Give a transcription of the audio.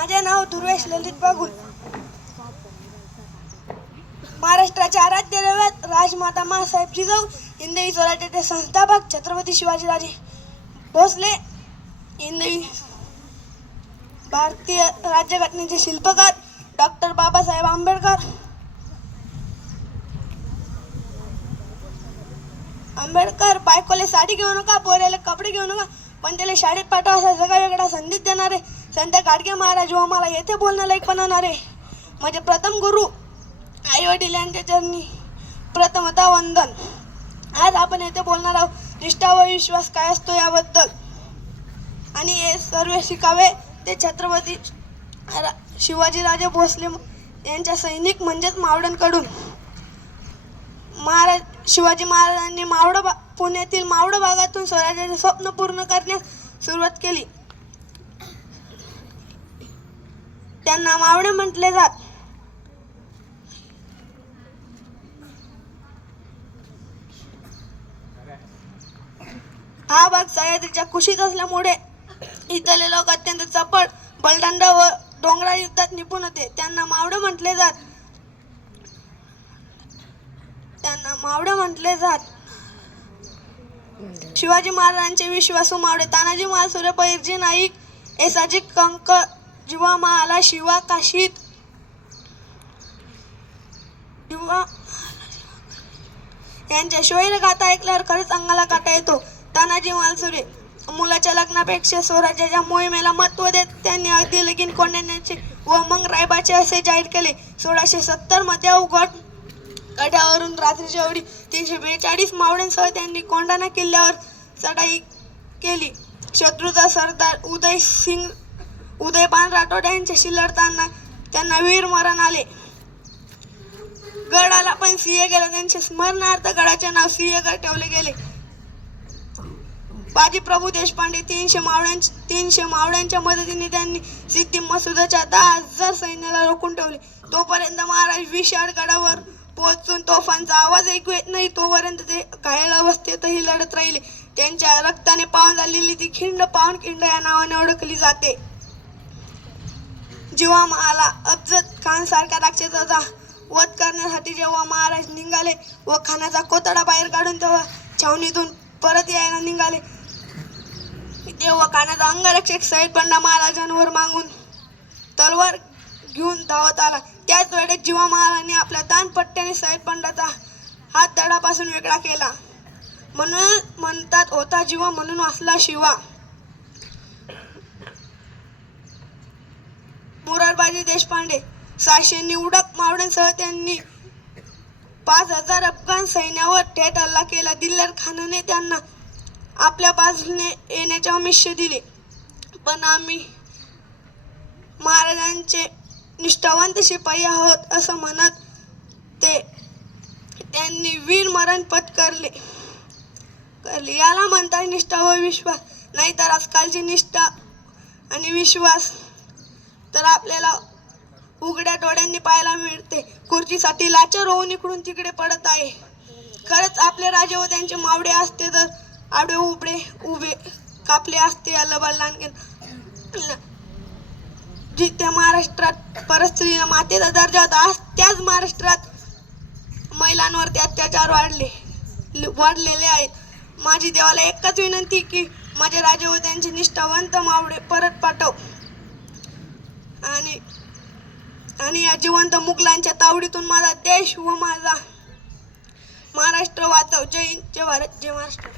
माझे नाव दुर्वेश ललित बागुल. महाराष्ट्राचे आराध्य दैवत राजमाता माँसाहेब जिजाऊ हिंदवी स्वराज्याचे संस्थापक छत्रपती शिवाजीराजे भोसले, हिंदवी भारतीय राज्यघटनेचे शिल्पकार डॉक्टर बाबासाहेब आंबेडकर, बायकोले साडी घेऊ नका, पोऱ्याला कपडे घेऊ नका, पण त्याला शाळेत पाठवा असा सगळा वेगळा संदेश देणारे संत गाडगे महाराज व आम्हाला येथे बोलण्यालायक बनवणारे माझे प्रथम गुरु आई वडील यांच्या चरणी प्रथमतः वंदन. आज आपण येथे बोलणार आहोत निष्ठा व विश्वास काय असतो याबद्दल, आणि हे सर्व शिकावे ते छत्रपती शिवाजीराजे भोसले यांच्या सैनिक म्हणजेच मावळ्यांकडून. शिवाजी महाराजांनी पुण्यातील मावळ भागातून स्वराज्याचे स्वप्न पूर्ण करण्यास सुरुवात केली. त्यांना मावळे म्हटले जात. हा भाग सह्याद्रीच्या कुशीत असल्यामुळे इथले लोक अत्यंत चपळ, बलदंड व डोंगराळ युद्धात निपुण होते. त्यांना मावळे म्हटले जात. शिवाजी महाराजांचे विश्वासू मावळे तानाजी मालुसरे, पैरजी नाईक, येसाजी कंक, जीवा माला, शिवा काशीद, यांच्या शौर्यगाथा ऐकल्यावर खरंच अंगाला काटा येतो. तानाजी मालुसरे मुलाच्या लग्नापेक्षा स्वराज्याच्या मोहिमेला महत्त्व देत त्यांनी अगदी लगीन कोंढाण्याचे व मग रायबाचे असे जाहीर केले. 1670 मध्ये अवघड गडावरून रात्रीच्या वेळी 342 मावळ्यांसह त्यांनी कोंढाणा किल्ल्यावर चढाई केली. शत्रूचा सरदार उदयपान राठोड यांच्याशी लढताना त्यांना वीर मरण आले. गडाला पण सिंहगड, त्यांच्या स्मरणार्थ गडाचे नाव सिंहगड ठेवले गेले. बाजी प्रभू देशपांडे 300 मावळ्यांच्या मदतीने त्यांनी सिद्धी मसुदाच्या 10,000 सैन्याला रोखून ठेवले. तोपर्यंत महाराज विशाळ गडावर पोहोचून तोफांचा आवाज ऐकू येत नाही तोपर्यंत ते घायल अवस्थेतही लढत राहिले. त्यांच्या रक्ताने पावन झालेली ती खिंड पावनखिंड या नावाने ओळखली जाते. जीवा माला अफजल खान सारख्या राक्षसाचा वध करण्यासाठी जेव्हा महाराज निघाले व खानाचा कोतडा बाहेर काढून तेव्हा छावणीतून परत यायला निघाले तेव्हा खानाचा अंगरक्षक सईद बंडा महाराजांवर मागून तलवार घेऊन धावत आला. त्याच वेळेस जीवा महाराजांनी आपल्या दानपट्ट्याने सईद बंडाचा हात धडापासून वेगळा केला. म्हणून म्हणतात होता जीवा म्हणून वाचला शिवा. मोरारबाजी देशपांडे 600 निवडक मावळ्यांसह त्यांनी 5,000 अफगाण सैन्यावर थेट हल्ला केला. दिल्लर खानाने त्यांना आपल्या बाजूने येण्याचे आमिष दिले, पण आम्ही महाराजांचे निष्ठावंत शिपाई आहोत असं म्हणत त्यांनी वीर मरण पत्करले. याला म्हणतात निष्ठा व विश्वास. नाहीतर आजकालची निष्ठा आणि विश्वास तर आपल्याला उघड्या डोळ्यांनी पाहायला मिळते. खुर्चीसाठी लाचार होऊन इकडून तिकडे पडत आहे. खरंच आपले राजे व त्यांचे मावळे असते तर आडवे उभे कापले असते. या लबाडलान जिथे महाराष्ट्रात परस्त्रीला मातेचा दर्जा होता, आज त्याच महाराष्ट्रात महिलांवरती अत्याचार वाढलेले आहेत. माझी देवाला एकच विनंती की माझे राजे व त्यांचे निष्ठावंत मावळे परत पाठव आणि या जिवंत मुघलांच्या तावडीतून माझा देश व माझा महाराष्ट्र वाचव. जय हिंद, जय भारत, जय महाराष्ट्र.